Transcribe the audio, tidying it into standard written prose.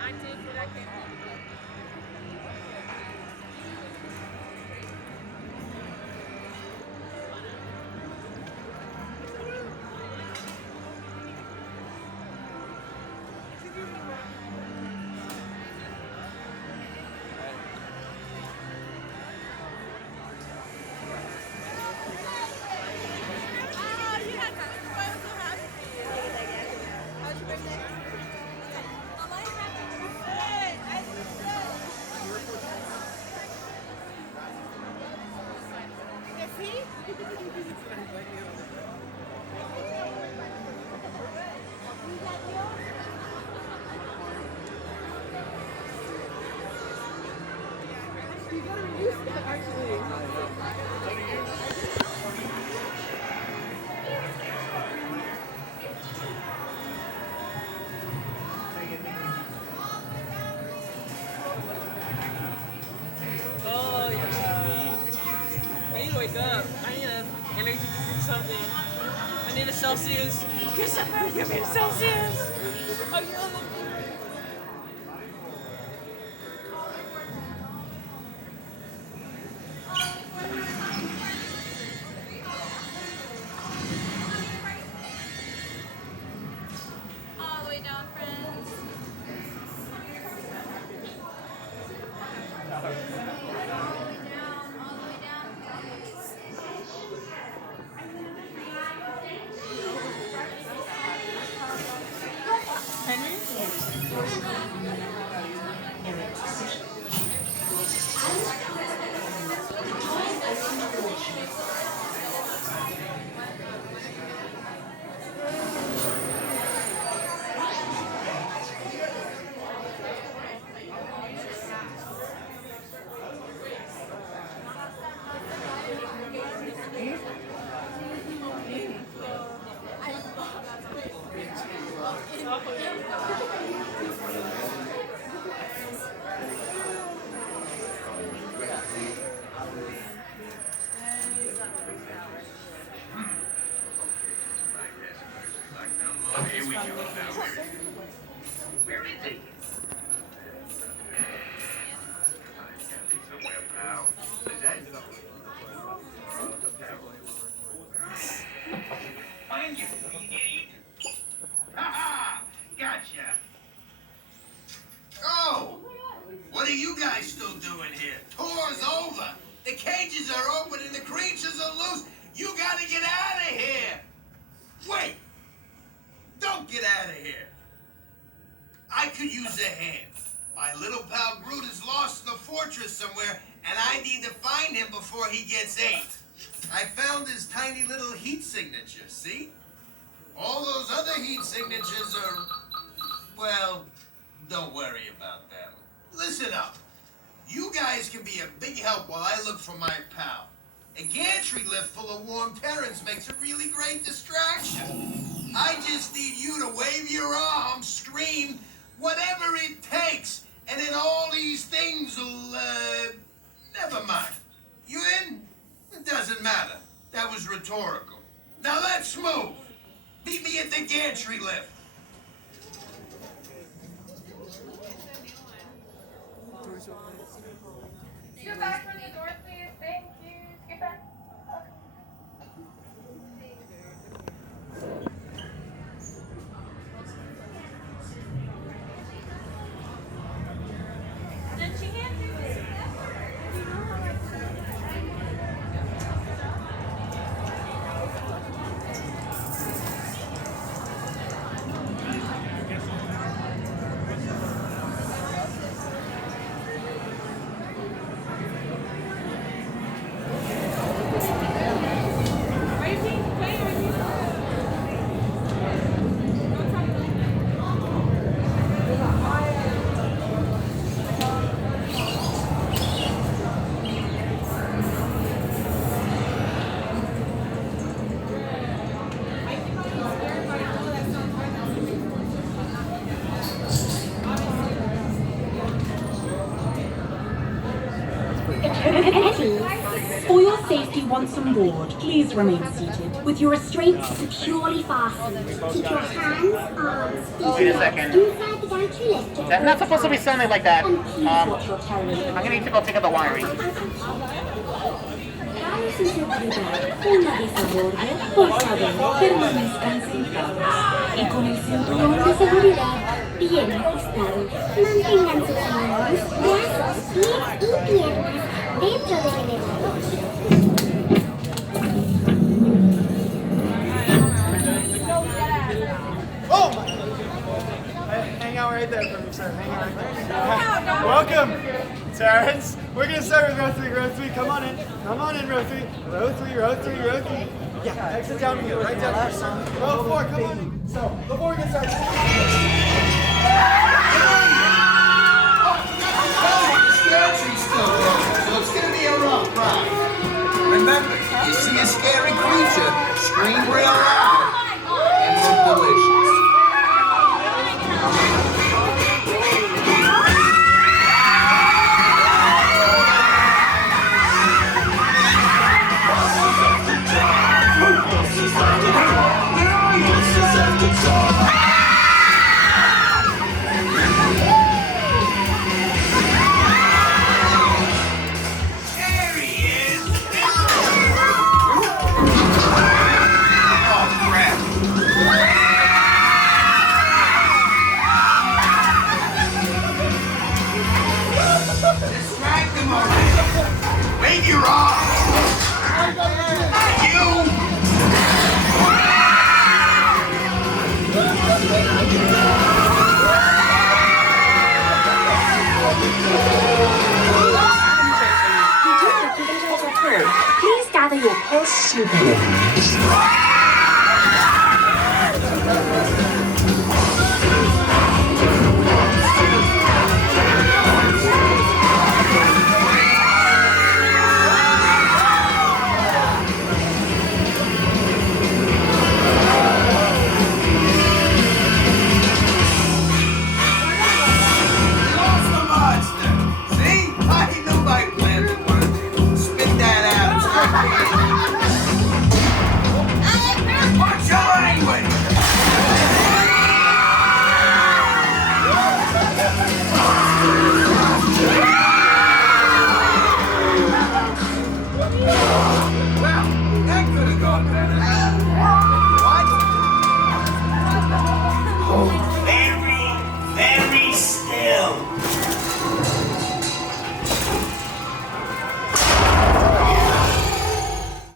I did what I came home with. Oh yeah. I need to wake up. I need an energy to do something. I need a Celsius. Christopher, give me a Celsius. Oh, you're on the All the way down, friends. All the way down, all the way down, please. Here we go. Now, where is he? Somewhere, pal. Is that? Find you, idiot. Ha-ha! Gotcha. Oh! What are you guys still doing here? Tour's over. The cages are open and the creatures are loose. You gotta get out of here. Wait! Don't get out of here. I could use a hand. My little pal Groot is lost in the fortress somewhere, and I need to find him before he gets ate. I found his tiny little heat signature, see? All those other heat signatures are, well, don't worry about them. Listen up. You guys can be a big help while I look for my pal. A gantry lift full of warm terrans makes a really great distraction. I just need you to wave your arms, scream, whatever it takes, and then all these things will, never mind. You in? It doesn't matter. That was rhetorical. Now let's move. Meet me at the gantry lift. Scoot back from the door, please. Thank you. Scoot back. Then she can't do it. please. For your safety once on board, please remain seated with your restraints securely fastened. Keep your hands, arms, feet Wait a second. inside the gantry lift. That's not supposed to be sounding like that. And please watch your terrorism. I'm gonna need to go pick up the wiring. Caro su seguridad, una vez a bordo, por favor, permanezcan sentados y con el cinturón de seguridad bien ajustado. Mantengan sus manos, brazos, pies y piernas dentro del elevador. Oh my! Hang out right there for me, sir. Hang out right there. Welcome, Terrence. We're gonna start with row 3. Row 3, come on in. Come on in, row 3. Row 3, row 3, row 3. Yeah, exit down here, right down here, son. Row 4, come on in. So, before we get started. This gantry's still broken, so it's gonna be a rough ride. Remember, if you see a scary creature, scream real loud and look delicious. Distract them already. Wave your arms. You. Please gather your personal belongings.